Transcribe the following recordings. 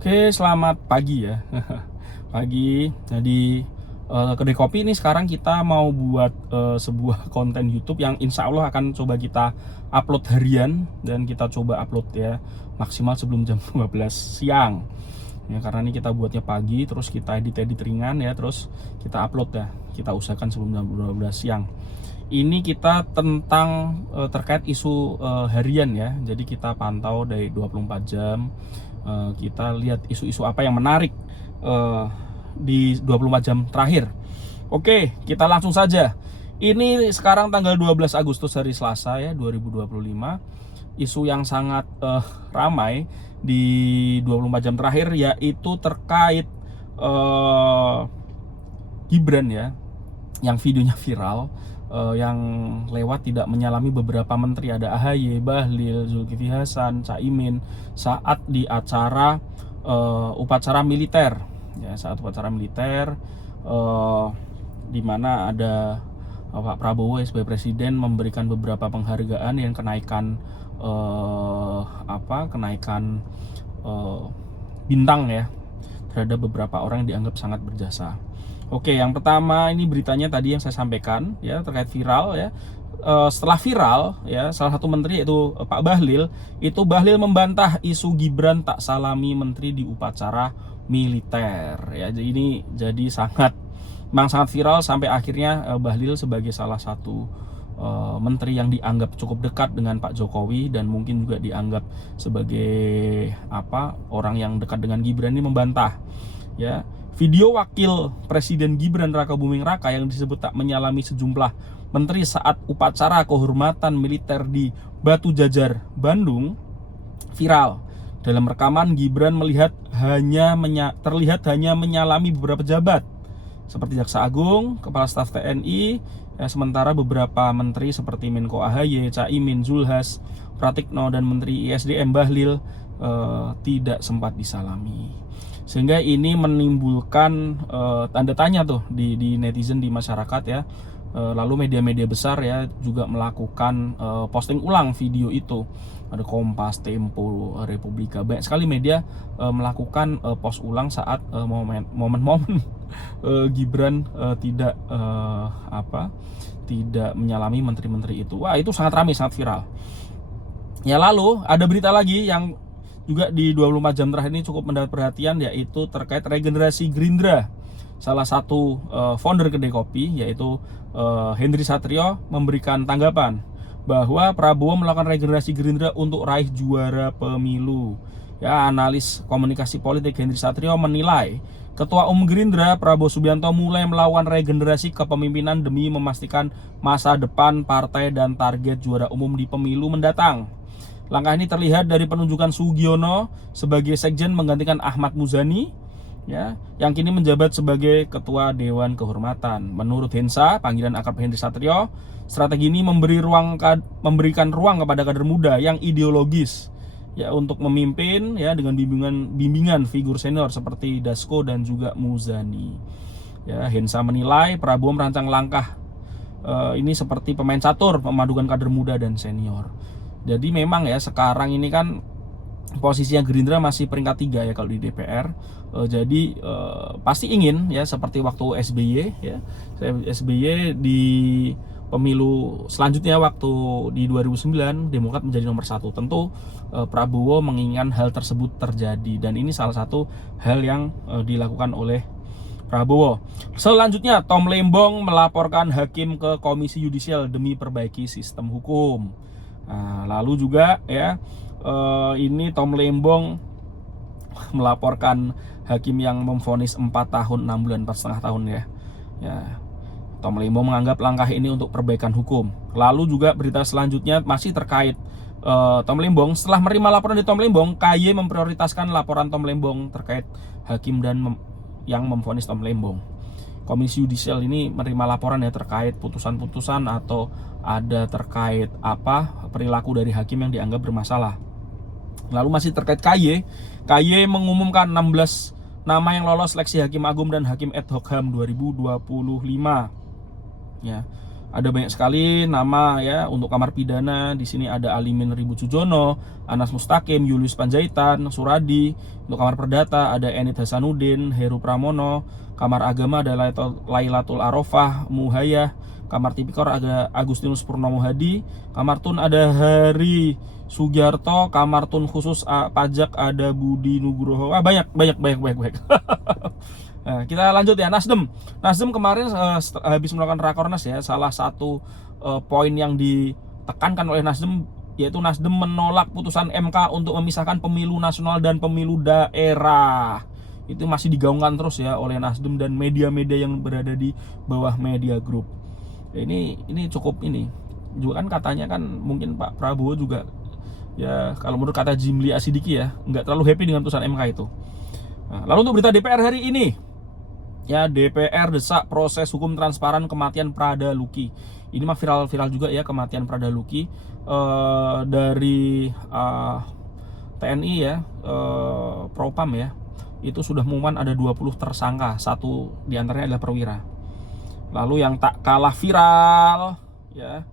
Oke, selamat pagi ya. Pagi. Jadi kedai kopi ini sekarang kita mau buat sebuah konten YouTube yang insya Allah akan coba kita upload harian dan kita coba upload ya maksimal sebelum jam 12 siang. Ya, karena ini kita buatnya pagi, terus kita edit ringan ya, terus kita upload ya. Kita usahakan sebelum jam 12 siang. Ini kita tentang terkait isu harian ya. Jadi kita pantau dari 24 jam. Kita lihat isu-isu apa yang menarik di 24 jam terakhir. Oke, kita langsung saja. Ini sekarang tanggal 12 Agustus hari Selasa ya 2025. Isu yang sangat ramai di 24 jam terakhir yaitu terkait Gibran ya, yang videonya viral, yang lewat tidak menyalami beberapa menteri, ada AHY, Bahlil, Zulkifli Hasan, Caimin saat di acara upacara militer ya, saat upacara militer di mana ada Pak Prabowo sebagai presiden memberikan beberapa penghargaan yang kenaikan kenaikan bintang ya terhadap beberapa orang yang dianggap sangat berjasa. Oke, yang pertama ini beritanya tadi yang saya sampaikan ya terkait viral ya. Setelah viral ya, salah satu menteri yaitu Pak Bahlil, itu Bahlil membantah isu Gibran tak salami menteri di upacara militer ya. Jadi ini jadi memang sangat viral sampai akhirnya Bahlil sebagai salah satu menteri yang dianggap cukup dekat dengan Pak Jokowi dan mungkin juga dianggap sebagai orang yang dekat dengan Gibran ini membantah ya. Video wakil Presiden Gibran Raka Buming Raka yang disebut tak menyalami sejumlah menteri saat upacara kehormatan militer di Batu Jajar, Bandung viral. Dalam rekaman Gibran terlihat hanya menyalami beberapa pejabat seperti Jaksa Agung, Kepala Staf TNI, ya, sementara beberapa menteri seperti Menko AHY, Caimin, Zulhas, Pratikno dan Menteri ISDM Bahlil tidak sempat disalami. Sehingga ini menimbulkan tanda tanya tuh di netizen, di masyarakat ya. Lalu media-media besar ya juga melakukan posting ulang video itu. Ada Kompas, Tempo, Republika, banyak sekali media melakukan post ulang saat momen-momen Gibran tidak menyalami menteri-menteri itu. Wah, itu sangat ramai, sangat viral. Ya, lalu ada berita lagi yang juga di 24 jam terakhir ini cukup mendapat perhatian, yaitu terkait regenerasi Gerindra. Salah satu founder kedai kopi yaitu Henry Satrio memberikan tanggapan bahwa Prabowo melakukan regenerasi Gerindra untuk raih juara pemilu. Ya, analis komunikasi politik Henry Satrio menilai Ketua Umum Gerindra Prabowo Subianto mulai melakukan regenerasi kepemimpinan demi memastikan masa depan partai dan target juara umum di pemilu mendatang. Langkah ini terlihat dari penunjukan Sugiono sebagai sekjen menggantikan Ahmad Muzani ya, yang kini menjabat sebagai Ketua Dewan Kehormatan. Menurut Hensa, panggilan akrab Henry Satrio, strategi ini memberikan ruang kepada kader muda yang ideologis ya untuk memimpin ya dengan bimbingan figur senior seperti Dasko dan juga Muzani. Ya, Hensa menilai Prabowo merancang langkah ini seperti pemain catur memadukan kader muda dan senior. Jadi memang ya sekarang ini kan posisinya Gerindra masih peringkat 3 ya kalau di DPR. Jadi pasti ingin ya seperti waktu SBY ya. SBY di pemilu selanjutnya waktu di 2009 Demokrat menjadi nomor 1. Tentu Prabowo menginginkan hal tersebut terjadi dan ini salah satu hal yang dilakukan oleh Prabowo. Selanjutnya, Tom Lembong melaporkan hakim ke Komisi Yudisial demi perbaiki sistem hukum. Nah, lalu juga ya ini Tom Lembong melaporkan hakim yang memvonis 4 tahun 6 bulan 4,5 tahun ya. Tom Lembong menganggap langkah ini untuk perbaikan hukum. Lalu juga berita selanjutnya masih terkait Tom Lembong. Setelah menerima laporan dari Tom Lembong, KY memprioritaskan laporan Tom Lembong terkait hakim yang memvonis Tom Lembong. Komisi Yudisial ini menerima laporan ya terkait putusan-putusan atau ada terkait perilaku dari hakim yang dianggap bermasalah. Lalu masih terkait KY mengumumkan 16 nama yang lolos seleksi Hakim Agung dan Hakim Ad hoc HAM 2025. Ya. Ada banyak sekali nama ya untuk kamar pidana. Di sini ada Alimin Ribut Sujono, Anas Mustaqim, Julius Panjaitan, Suradi. Untuk kamar perdata ada Enid Hasanuddin, Heru Pramono. Kamar agama ada Lailatul Arofah Muhayah. Kamar tipikor ada Agustinus Purnomo Hadi. Kamar tun ada Hari Sugiarto. Kamar tun khusus pajak ada Budi Nugroho. Banyak. Nah, kita lanjut ya, Nasdem kemarin habis melakukan rakornas ya, salah satu poin yang ditekankan oleh Nasdem yaitu Nasdem menolak putusan MK untuk memisahkan pemilu nasional dan pemilu daerah. Itu masih digaungkan terus ya oleh Nasdem dan media-media yang berada di bawah media group. Ya, ini cukup ini juga kan katanya kan mungkin Pak Prabowo juga ya, kalau menurut kata Jimli Asidiki ya, nggak terlalu happy dengan putusan MK itu. Nah, lalu untuk berita DPR hari ini ya, DPR desak proses hukum transparan kematian Prada Luki. Ini mah viral juga ya, kematian Prada Luki dari TNI ya, Propam ya. Itu sudah mengumumkan ada 20 tersangka, satu diantaranya adalah perwira. Lalu yang tak kalah viral ya,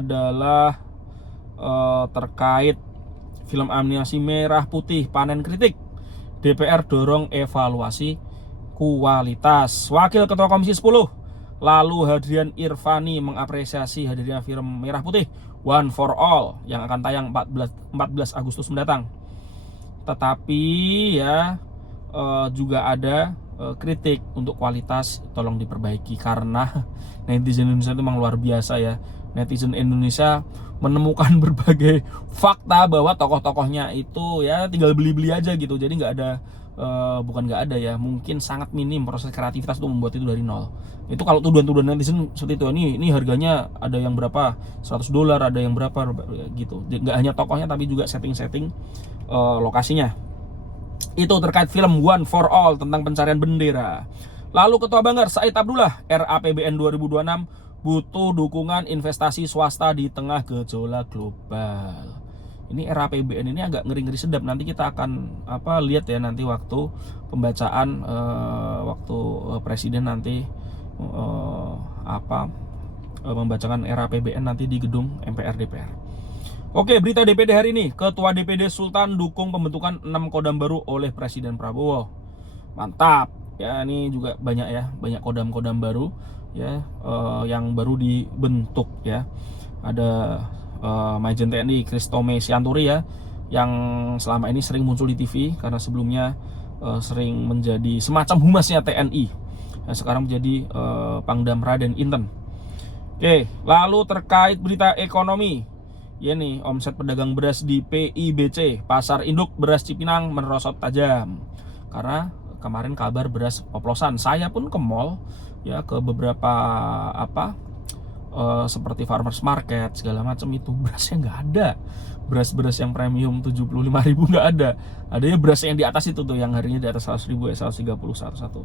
adalah terkait film animasi Merah Putih Panen Kritik. DPR dorong evaluasi kualitas. Wakil Ketua Komisi 10 lalu Hadrian Irvani mengapresiasi hadirnya film Merah Putih One for All yang akan tayang 14 Agustus mendatang. Tetapi ya juga ada kritik untuk kualitas, tolong diperbaiki karena netizen Indonesia itu memang luar biasa ya. Netizen Indonesia menemukan berbagai fakta bahwa tokoh-tokohnya itu ya tinggal beli-beli aja gitu. Jadi nggak ada, bukan nggak ada ya, mungkin sangat minim proses kreativitas untuk membuat itu dari nol. Itu kalau tuduhan-tuduhan netizen seperti itu, ini harganya ada yang berapa, $100, ada yang berapa gitu. Nggak hanya tokohnya tapi juga setting-setting lokasinya. Itu terkait film One for All tentang pencarian bendera. Lalu Ketua Banggar Said Abdullah, RAPBN 2026 butuh dukungan investasi swasta di tengah gejolak global. Ini RAPBN ini agak ngeri-ngeri sedap. Nanti kita akan lihat ya nanti waktu pembacaan waktu presiden nanti membacakan RAPBN nanti di gedung MPR DPR. Oke, berita DPD hari ini. Ketua DPD Sultan dukung pembentukan 6 kodam baru oleh Presiden Prabowo. Mantap. Ya, ini juga banyak kodam-kodam baru ya, yang baru dibentuk ya. Ada Majen TNI Kristome Sianturi ya, yang selama ini sering muncul di TV karena sebelumnya sering menjadi semacam humasnya TNI. Nah, sekarang menjadi Pangdam Raden Inten. Oke, lalu terkait berita ekonomi. Ya nih, omset pedagang beras di PIBC, Pasar Induk Beras Cipinang merosot tajam karena kemarin kabar beras oplosan. Saya pun ke mall ya, ke beberapa seperti farmers market segala macam, itu berasnya nggak ada. Beras-beras yang premium 75.000 nggak ada. Adanya beras yang di atas itu tuh, yang harinya di atas 100.000 ya, 130, 101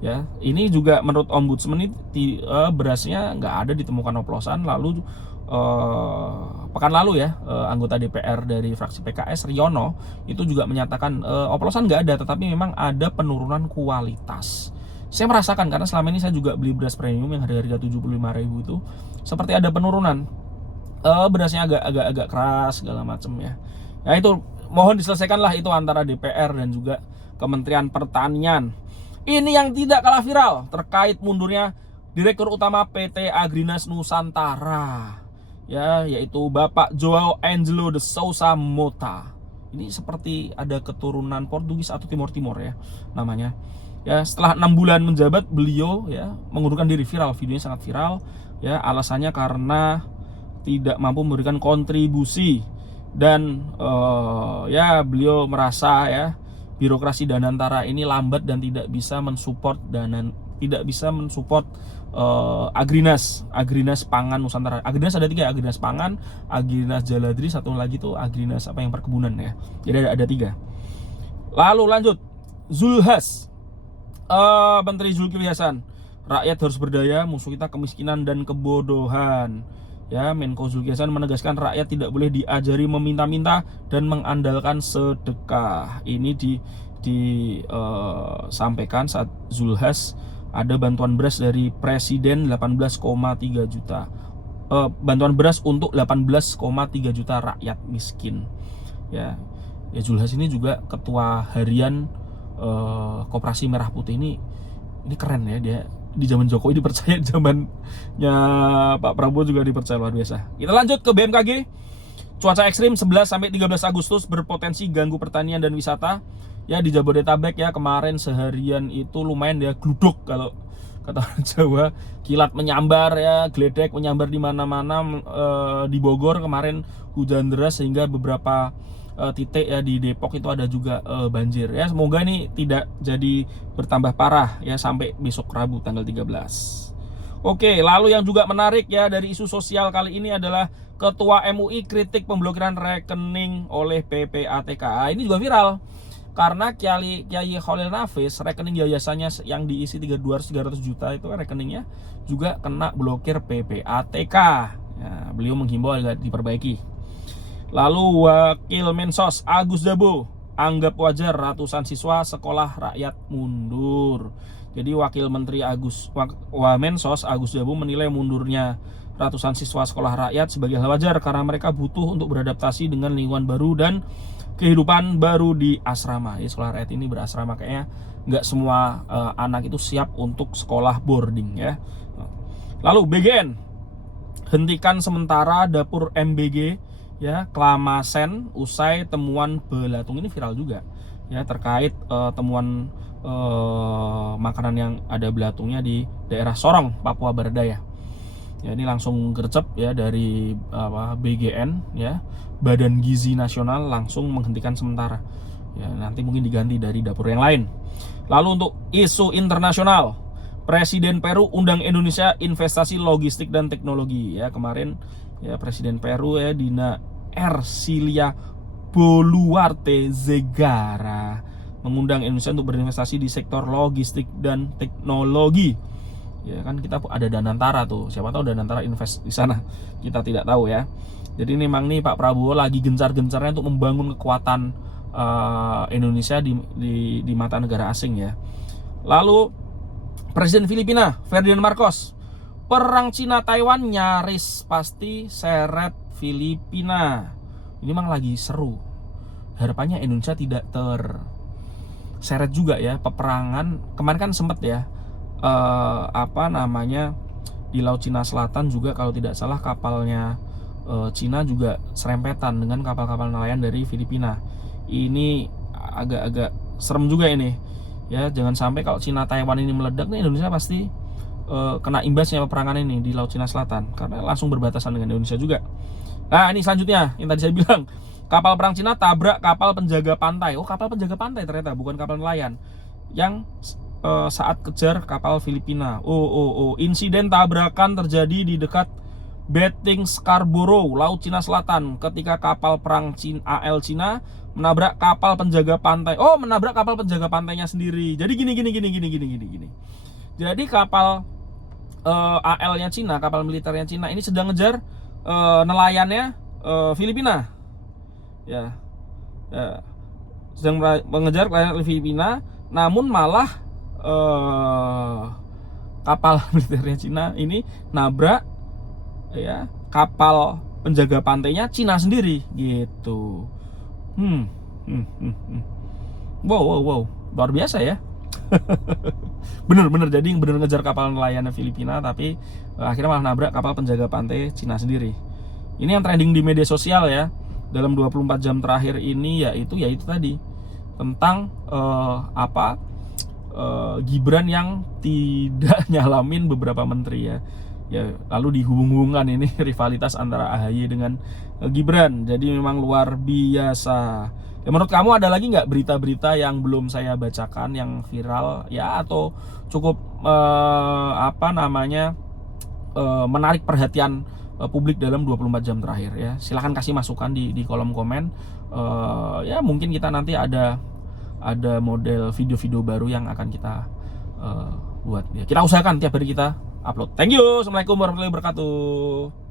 ya. Ini juga menurut Ombudsman ini berasnya nggak ada ditemukan oplosan. Lalu pekan lalu ya, anggota DPR dari fraksi PKS Riono itu juga menyatakan oplosan nggak ada, tetapi memang ada penurunan kualitas. Saya merasakan karena selama ini saya juga beli beras premium yang harga 75.000 itu seperti ada penurunan. Berasnya agak keras segala macam ya. Nah itu mohon diselesaikanlah itu antara DPR dan juga Kementerian Pertanian. Ini yang tidak kalah viral terkait mundurnya Direktur Utama PT Agrinas Nusantara ya, yaitu Bapak João Angelo de Souza Mota. Ini seperti ada keturunan Portugis atau Timur ya namanya. Ya, setelah 6 bulan menjabat beliau ya mengundurkan diri. Viral, videonya sangat viral ya. Alasannya karena tidak mampu memberikan kontribusi dan ya beliau merasa ya birokrasi Danantara ini lambat dan tidak bisa mensupport Agrinas Pangan Nusantara. Agrinas ada 3, Agrinas Pangan, Agrinas Jaladri, satu lagi tuh Agrinas yang perkebunan ya. Jadi ada 3. Lalu lanjut, Zulhas, Menteri Zulkifli Hasan, rakyat harus berdaya, musuh kita kemiskinan dan kebodohan. Ya, Menko Zulkifli Hasan menegaskan rakyat tidak boleh diajari meminta-minta dan mengandalkan sedekah. Ini disampaikan saat Zulhas ada bantuan beras dari Presiden 18,3 juta. Bantuan beras untuk 18,3 juta rakyat miskin. Ya, Zulhas ini juga ketua harian Koperasi Merah Putih ini keren ya, dia di zaman Jokowi dipercaya, zamannya Pak Prabowo juga dipercaya, luar biasa. Kita lanjut ke BMKG. Cuaca ekstrim 11 sampai 13 Agustus berpotensi ganggu pertanian dan wisata. Ya, di Jabodetabek ya, kemarin seharian itu lumayan ya, gluduk kalau kata orang Jawa, kilat menyambar ya, geledek menyambar di mana-mana. Di Bogor kemarin hujan deras sehingga beberapa titik ya di Depok itu ada juga banjir ya. Semoga ini tidak jadi bertambah parah ya sampai besok Rabu tanggal 13. Oke, lalu yang juga menarik ya dari isu sosial kali ini adalah Ketua MUI kritik pemblokiran rekening oleh PPATK. Ini juga viral karena Kiai Khalil Nafis, rekening yayasannya yang diisi 300 juta itu rekeningnya juga kena blokir PPATK. Ya, beliau menghimbau agar diperbaiki. Lalu Wakil Mensos Agus Dabo anggap wajar ratusan siswa sekolah rakyat mundur. Jadi Wakil Menteri Mensos Agus Dabo menilai mundurnya ratusan siswa sekolah rakyat sebagai hal wajar karena mereka butuh untuk beradaptasi dengan lingkungan baru dan kehidupan baru di asrama. Ya, sekolah rakyat ini berasrama, kayaknya nggak semua anak itu siap untuk sekolah boarding ya. Lalu BGN hentikan sementara dapur MBG ya, Klamasen usai temuan belatung. Ini viral juga ya, terkait temuan makanan yang ada belatungnya di daerah Sorong, Papua Barat Daya. Ya, ini langsung gercep ya dari BGN ya, Badan Gizi Nasional langsung menghentikan sementara. Ya, nanti mungkin diganti dari dapur yang lain. Lalu untuk isu internasional, Presiden Peru undang Indonesia investasi logistik dan teknologi ya. Kemarin ya Presiden Peru ya, Dina Ercilia Boluarte Zegara mengundang Indonesia untuk berinvestasi di sektor logistik dan teknologi. Ya kan, kita ada Danantara tuh, siapa tahu Danantara invest di sana, kita tidak tahu ya. Jadi memang nih Pak Prabowo lagi gencar-gencarnya untuk membangun kekuatan Indonesia di mata negara asing ya. Lalu Presiden Filipina Ferdinand Marcos, perang Cina Taiwan nyaris pasti seret Filipina. Ini memang lagi seru. Harapannya Indonesia tidak terseret juga ya peperangan. Kemarin kan sempat ya di Laut Cina Selatan juga kalau tidak salah kapalnya Cina juga serempetan dengan kapal-kapal nelayan dari Filipina. Ini agak-agak serem juga ini ya, jangan sampai kalau Cina Taiwan ini meledak nih, Indonesia pasti kena imbasnya peperangan ini di Laut Cina Selatan karena langsung berbatasan dengan Indonesia juga. Nah, ini selanjutnya yang tadi saya bilang, kapal perang Cina tabrak kapal penjaga pantai. Oh, kapal penjaga pantai ternyata, bukan kapal nelayan yang saat kejar kapal Filipina. Insiden tabrakan terjadi di dekat Beting Scarborough, Laut Cina Selatan, ketika kapal perang AL Cina menabrak kapal penjaga pantai. Oh, menabrak kapal penjaga pantainya sendiri. Jadi gini. Jadi kapal AL-nya Cina, kapal militernya Cina ini sedang ngejar nelayannya Filipina. Ya, sedang mengejar nelayan Filipina, namun malah kapal militernya Cina ini nabrak ya kapal penjaga pantainya Cina sendiri gitu. Wow, luar biasa ya. bener jadi yang bener ngejar kapal nelayan Filipina, tapi akhirnya malah nabrak kapal penjaga pantai Cina sendiri. Ini yang trending di media sosial ya dalam 24 jam terakhir ini, yaitu tadi tentang Gibran yang tidak nyalamin beberapa menteri ya. Lalu dihubung-hubungkan ini rivalitas antara AHY dengan Gibran. Jadi memang luar biasa. Ya, menurut kamu ada lagi nggak berita-berita yang belum saya bacakan yang viral ya, atau cukup menarik perhatian publik dalam 24 jam terakhir ya? Silahkan kasih masukan di kolom komen. Ya mungkin kita nanti ada model video-video baru yang akan kita buat ya. Kita usahakan tiap hari kita upload. Thank you. Assalamualaikum warahmatullahi wabarakatuh.